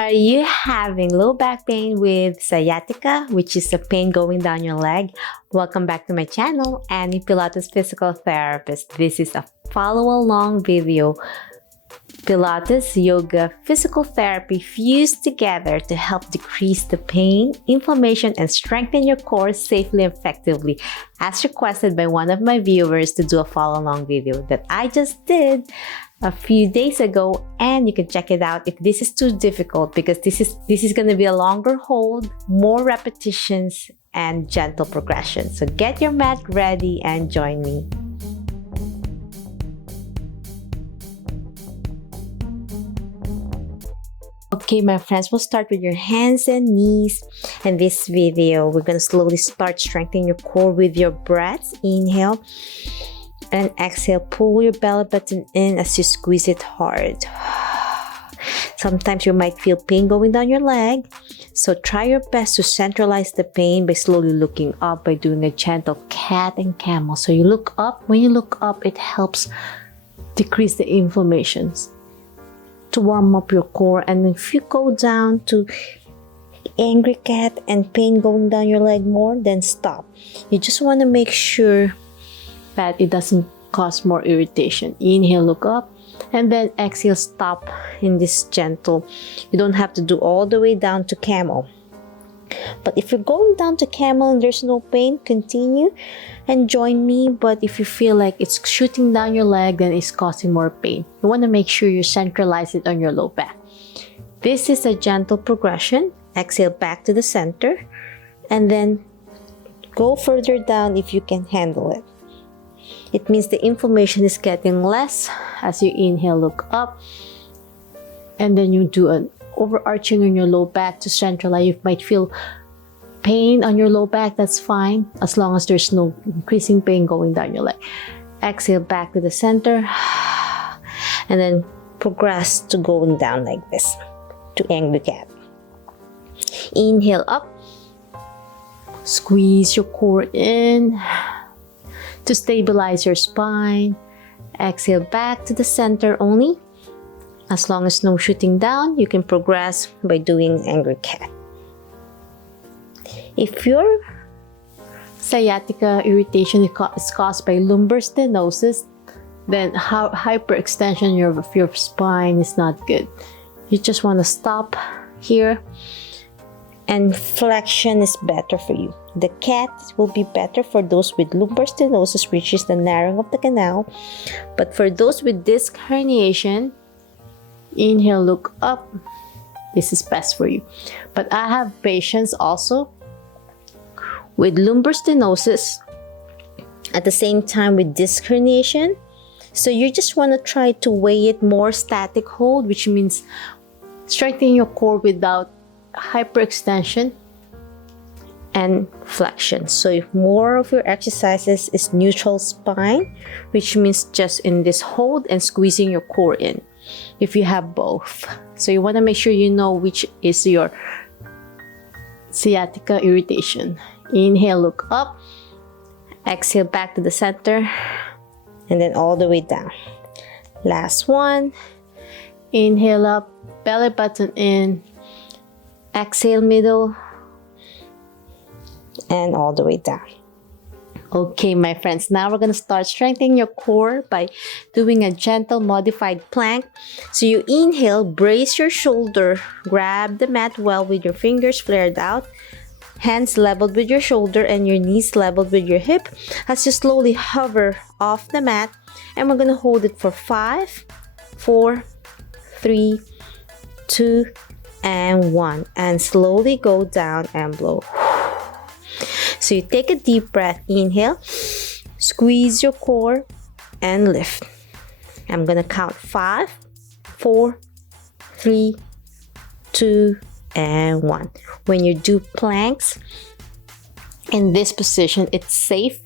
Are you having low back pain with sciatica, which is a pain going down your leg? Welcome back to my channel, Annie Pilates Physical Therapist. This is a follow-along video. Pilates, yoga, physical therapy fused together to help decrease the pain, inflammation, and strengthen your core safely and effectively, as requested by one of my viewers to do a follow-along video that I just did a few days ago, and you can check it out if this is too difficult, because this is going to be a longer hold, more repetitions, and gentle progression. So get your mat ready and join me. Okay, my friends, we'll start with your hands and knees. In this video, we're going to slowly start strengthening your core with your breaths. Inhale and exhale. Pull your belly button in as you squeeze it hard. Sometimes you might feel pain going down your leg, so try your best to centralize the pain by slowly looking up, by doing a gentle cat and camel. So you look up. When you look up, it helps decrease the inflammations, to warm up your core. And if you go down to angry cat and pain going down your leg more, then stop. You just want to make sure that it doesn't cause more irritation. Inhale, look up, and then exhale, stop in this gentle. You don't have to do all the way down to camel. But if you're going down to camel and there's no pain, continue and join me. But if you feel like it's shooting down your leg, then it's causing more pain, you want to make sure you centralize it on your low back. This is a gentle progression. Exhale back to the center, and then go further down if you can handle it. It means the inflammation is getting less as you inhale, look up, and then you do an overarching on your low back to centralize. You might feel pain on your low back, that's fine, as long as there's no increasing pain going down your leg. Exhale back to the center, and then progress to going down like this to angry cat. Inhale up, squeeze your core in to stabilize your spine. Exhale back to the center only. As long as no shooting down, you can progress by doing angry cat. If your sciatica irritation is caused by lumbar stenosis, then hyperextension of your spine is not good. You just want to stop here, and flexion is better for you. The cat will be better for those with lumbar stenosis, which is the narrowing of the canal. But for those with disc herniation, inhale, look up. This is best for you. But I have patients also with lumbar stenosis at the same time with disc herniation. So you just want to try to weigh it more static hold, which means strengthening your core without hyperextension and flexion. So if more of your exercises is neutral spine, which means just in this hold and squeezing your core in, if you have both. So you want to make sure you know which is your sciatica irritation. Inhale, look up, exhale back to the center, and then all the way down. Last one. Inhale up, belly button in, exhale middle, and all the way down. Okay, my friends, now we're going to start strengthening your core by doing a gentle modified plank. So you inhale, brace your shoulder, grab the mat well with your fingers flared out, hands leveled with your shoulder, and your knees leveled with your hip as you slowly hover off the mat. And we're going to hold it for 5, 4, 3, 2, and 1, and slowly go down and blow. So you take a deep breath, inhale, squeeze your core, and lift. I'm gonna count 5, 4, 3, 2, and 1. When you do planks in this position, it's safe,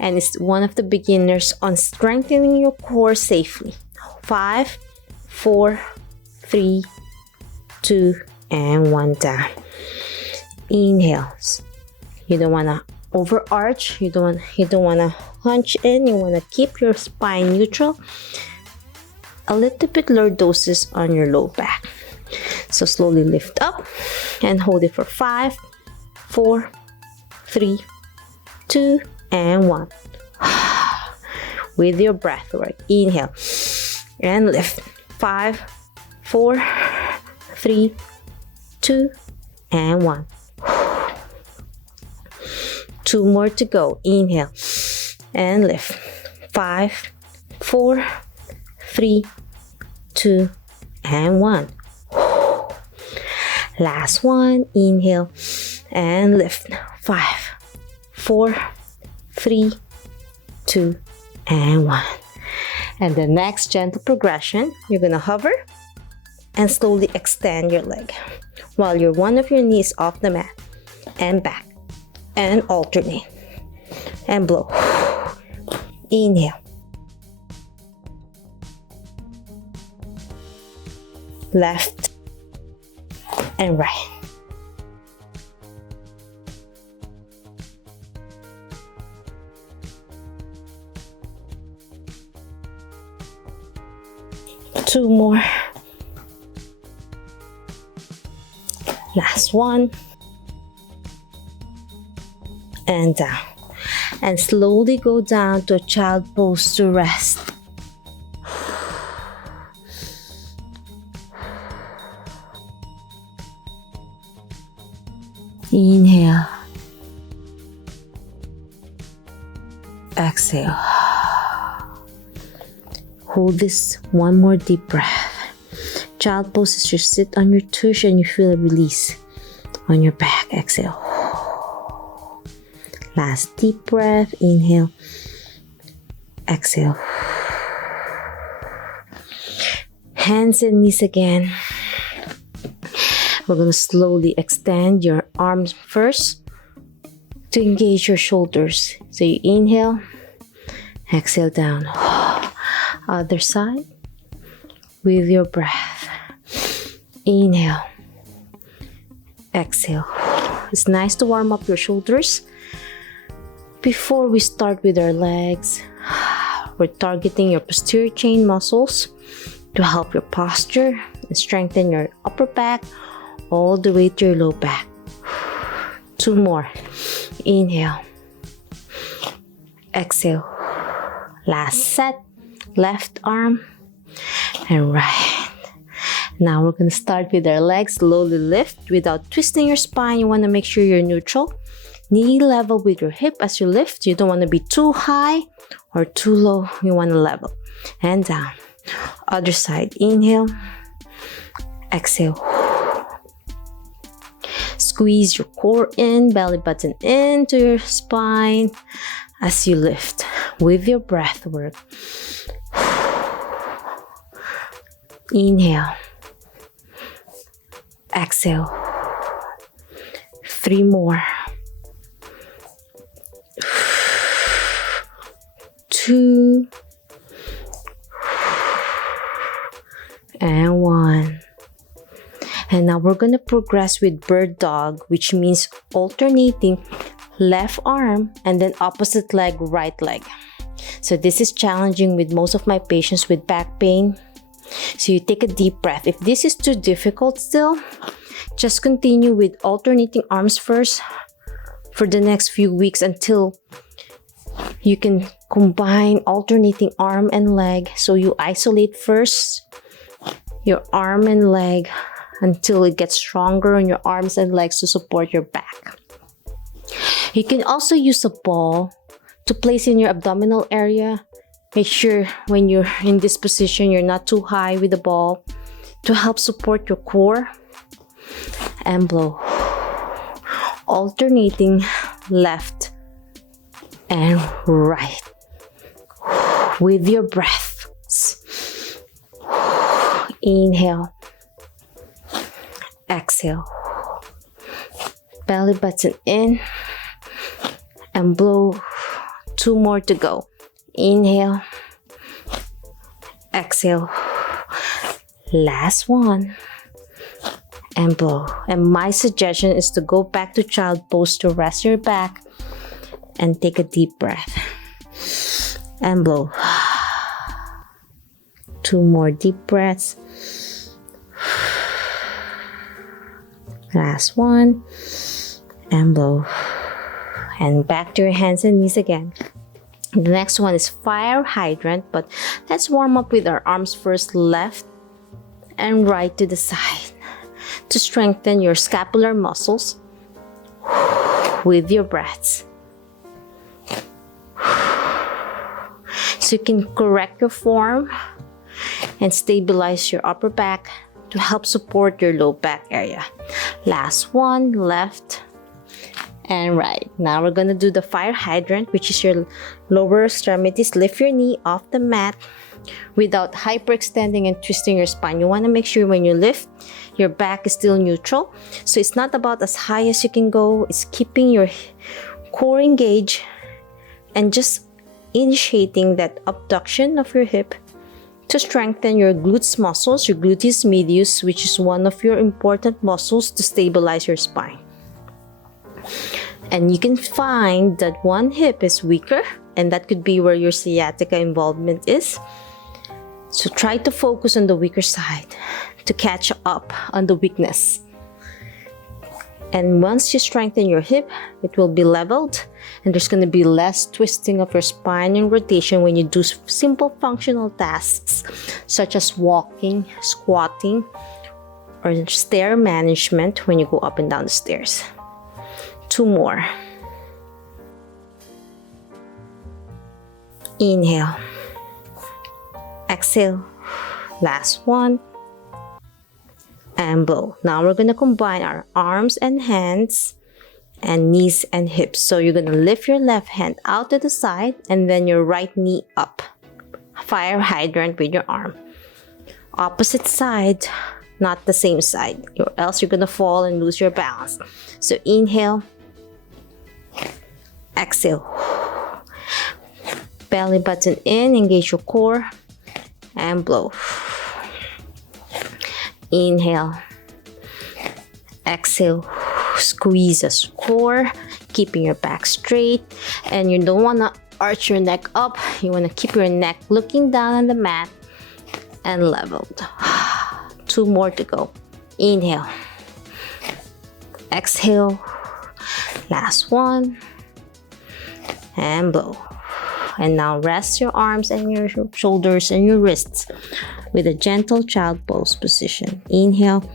and it's one of the beginners on strengthening your core safely. 5, 4, 3, 2, and 1 down. Inhale. You don't want to overarch. You don't want to hunch in. You want to keep your spine neutral. A little bit lordosis on your low back. So slowly lift up and hold it for 5, 4, 3, 2, and 1. With your breath work, inhale and lift. 5, 4, 3, 2, and 1. 2 more to go. Inhale and lift. 5, 4, 3, 2, and 1. Last one. Inhale and lift. 5, 4, 3, 2, and 1. And the next gentle progression, you're gonna hover and slowly extend your leg while one of your knees off the mat and back, and alternate and blow. Inhale, left and right. Two more. Last one. And down. And slowly go down to a child pose to rest. Inhale. Exhale. Hold this one more deep breath. Child pose is you sit on your tush and you feel a release on your back. Exhale. Last deep breath. Inhale. Exhale. Hands and knees again. We're going to slowly extend your arms first to engage your shoulders. So you inhale, exhale down. Other side with your breath. Inhale, exhale. It's nice to warm up your shoulders. Before we start with our legs, we're targeting your posterior chain muscles to help your posture and strengthen your upper back all the way to your low back. 2 more. Inhale, exhale. Last set. Left arm and right. Now we're going to start with our legs. Slowly lift without twisting your spine. You want to make sure you're neutral. Knee level with your hip as you lift. You don't want to be too high or too low. You want to level. And down. Other side. Inhale. Exhale. Squeeze your core in, belly button into your spine as you lift with your breath work. Inhale. Exhale. 3 more. 2. And 1. And now we're going to progress with bird dog, which means alternating left arm and then opposite leg, right leg. So this is challenging with most of my patients with back pain. So you take a deep breath. If this is too difficult still, just continue with alternating arms first for the next few weeks until you can combine alternating arm and leg. So you isolate first your arm and leg until it gets stronger on your arms and legs to support your back. You can also use a ball to place in your abdominal area. Make sure when you're in this position, you're not too high with the ball to help support your core. And blow. Alternating left and right with your breath. Inhale. Exhale. Belly button in and blow. 2 more to go. Inhale. Exhale. Last one. And blow. And my suggestion is to go back to child pose to rest your back and take a deep breath. And blow. 2 more deep breaths. Last one. And blow. And back to your hands and knees again. The next one is fire hydrant, but let's warm up with our arms first, left and right to the side, to strengthen your scapular muscles with your breaths. So you can correct your form and stabilize your upper back to help support your low back area. Last one, left and right. Now we're gonna do the fire hydrant, which is your lower extremities. Lift your knee off the mat without hyperextending and twisting your spine. You want to make sure when you lift, your back is still neutral. So it's not about as high as you can go. It's keeping your core engaged and just initiating that abduction of your hip to strengthen your glutes muscles, your gluteus medius, which is one of your important muscles to stabilize your spine. And you can find that one hip is weaker, and that could be where your sciatica involvement is. So try to focus on the weaker side to catch up on the weakness. And once you strengthen your hip, it will be leveled, and there's going to be less twisting of your spine and rotation when you do simple functional tasks such as walking, squatting, or stair management when you go up and down the stairs. 2 more. Inhale. Exhale. Last one. And blow. Now we're going to combine our arms and hands and knees and hips. So you're going to lift your left hand out to the side and then your right knee up. Fire hydrant with your arm. Opposite side, not the same side, or else you're going to fall and lose your balance. So inhale. Exhale. Belly button in, engage your core, and blow. Inhale. Exhale. Squeeze the core, keeping your back straight, and you don't want to arch your neck up. You want to keep your neck looking down on the mat and leveled. 2 more to go. Inhale. Exhale. Last one. And blow. And now rest your arms and your shoulders and your wrists with a gentle child pose position. Inhale.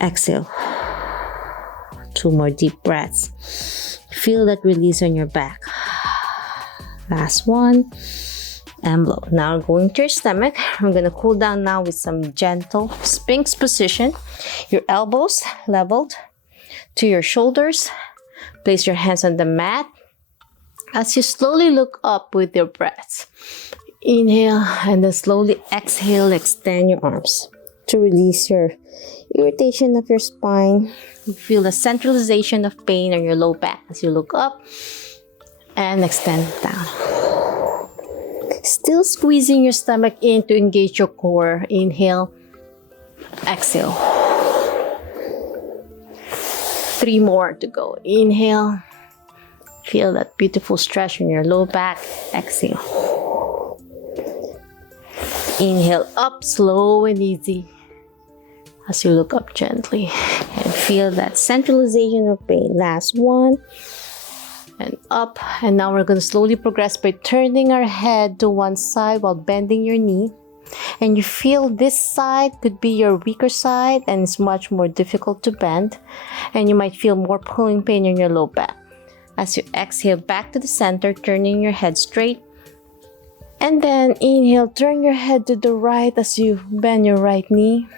Exhale. 2 more deep breaths. Feel that release on your back. Last one. And blow. Now going to your stomach. I'm going to cool down now with some gentle Sphinx position. Your elbows leveled to your shoulders. Place your hands on the mat. As you slowly look up with your breaths, inhale and then slowly exhale, extend your arms to release your irritation of your spine. You feel the centralization of pain on your low back as you look up and extend down. Still squeezing your stomach in to engage your core. Inhale, exhale. 3 more to go. Inhale. Feel that beautiful stretch in your low back. Exhale. Inhale up, slow and easy. As you look up gently. And feel that centralization of pain. Last one. And up. And now we're going to slowly progress by turning our head to one side while bending your knee. And you feel this side could be your weaker side and it's much more difficult to bend. And you might feel more pulling pain in your low back. As you exhale back to the center, turning your head straight. And then inhale, turn your head to the right as you bend your right knee.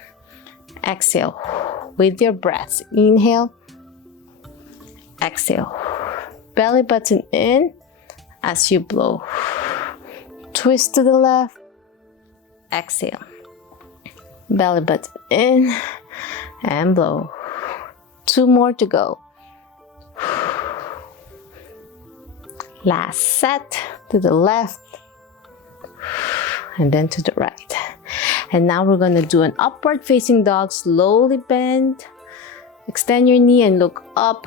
Exhale with your breaths. Inhale. Exhale. Belly button in as you blow. Twist to the left. Exhale. Belly button in and blow. 2 more to go. Last set to the left and then to the right. And now we're going to do an upward facing dog. Slowly bend, extend your knee and look up.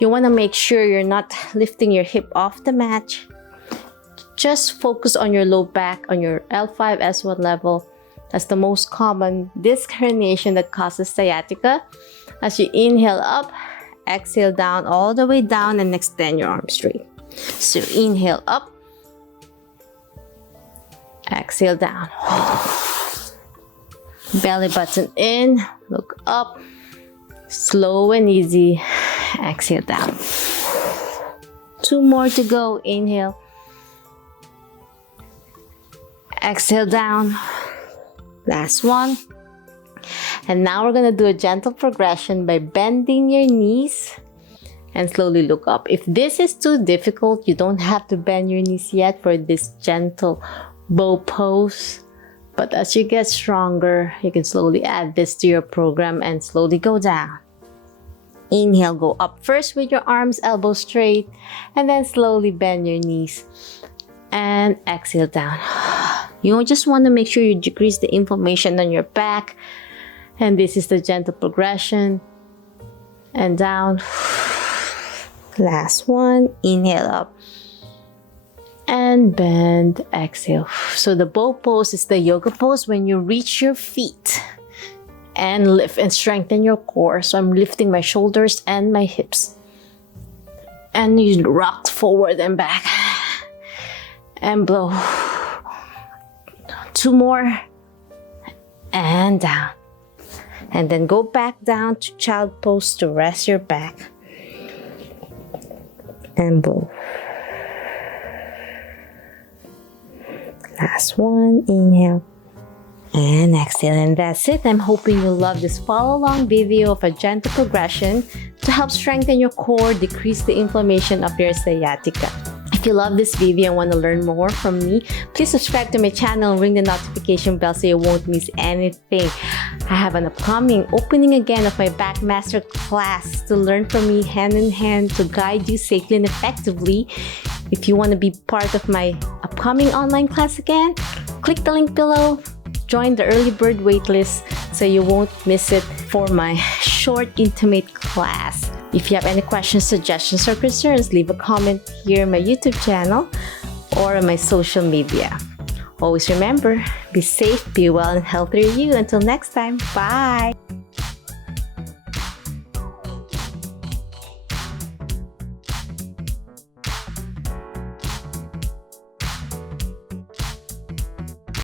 You want to make sure you're not lifting your hip off the mat. Just focus on your low back, on your L5, S1 level, That's the most common disc herniation that causes sciatica. As you inhale up, exhale down, all the way down, and extend your arms straight. So inhale up, exhale down. Belly button in, look up, slow and easy, exhale down. 2 more to go. Inhale, exhale down. Last one. And now we're gonna do a gentle progression by bending your knees and slowly look up. If this is too difficult, you don't have to bend your knees yet for this gentle bow pose. But as you get stronger, you can slowly add this to your program and slowly go down. Inhale, go up first with your arms, elbows straight, and then slowly bend your knees. And exhale down. You just want to make sure you decrease the inflammation on your back. And this is the gentle progression. And down. Last one. Inhale up. And bend. Exhale. So the bow pose is the yoga pose when you reach your feet and lift and strengthen your core. So I'm lifting my shoulders and my hips. And you rock forward and back. And blow. 2 more. And down. And then go back down to child pose to rest your back. And blow. Last one. Inhale. And exhale. And that's it. I'm hoping you love this follow-along video of a gentle progression to help strengthen your core, decrease the inflammation of your sciatica. If you love this video and want to learn more from me, please subscribe to my channel and ring the notification bell so you won't miss anything. I have an upcoming opening again of my back master class to learn from me hand in hand to guide you safely and effectively. If you want to be part of my upcoming online class again, click the link below. Join the early bird waitlist so you won't miss it for my short, intimate class. If you have any questions, suggestions, or concerns, leave a comment here on my YouTube channel or on my social media. Always remember, be safe, be well, and healthier you. Until next time, bye!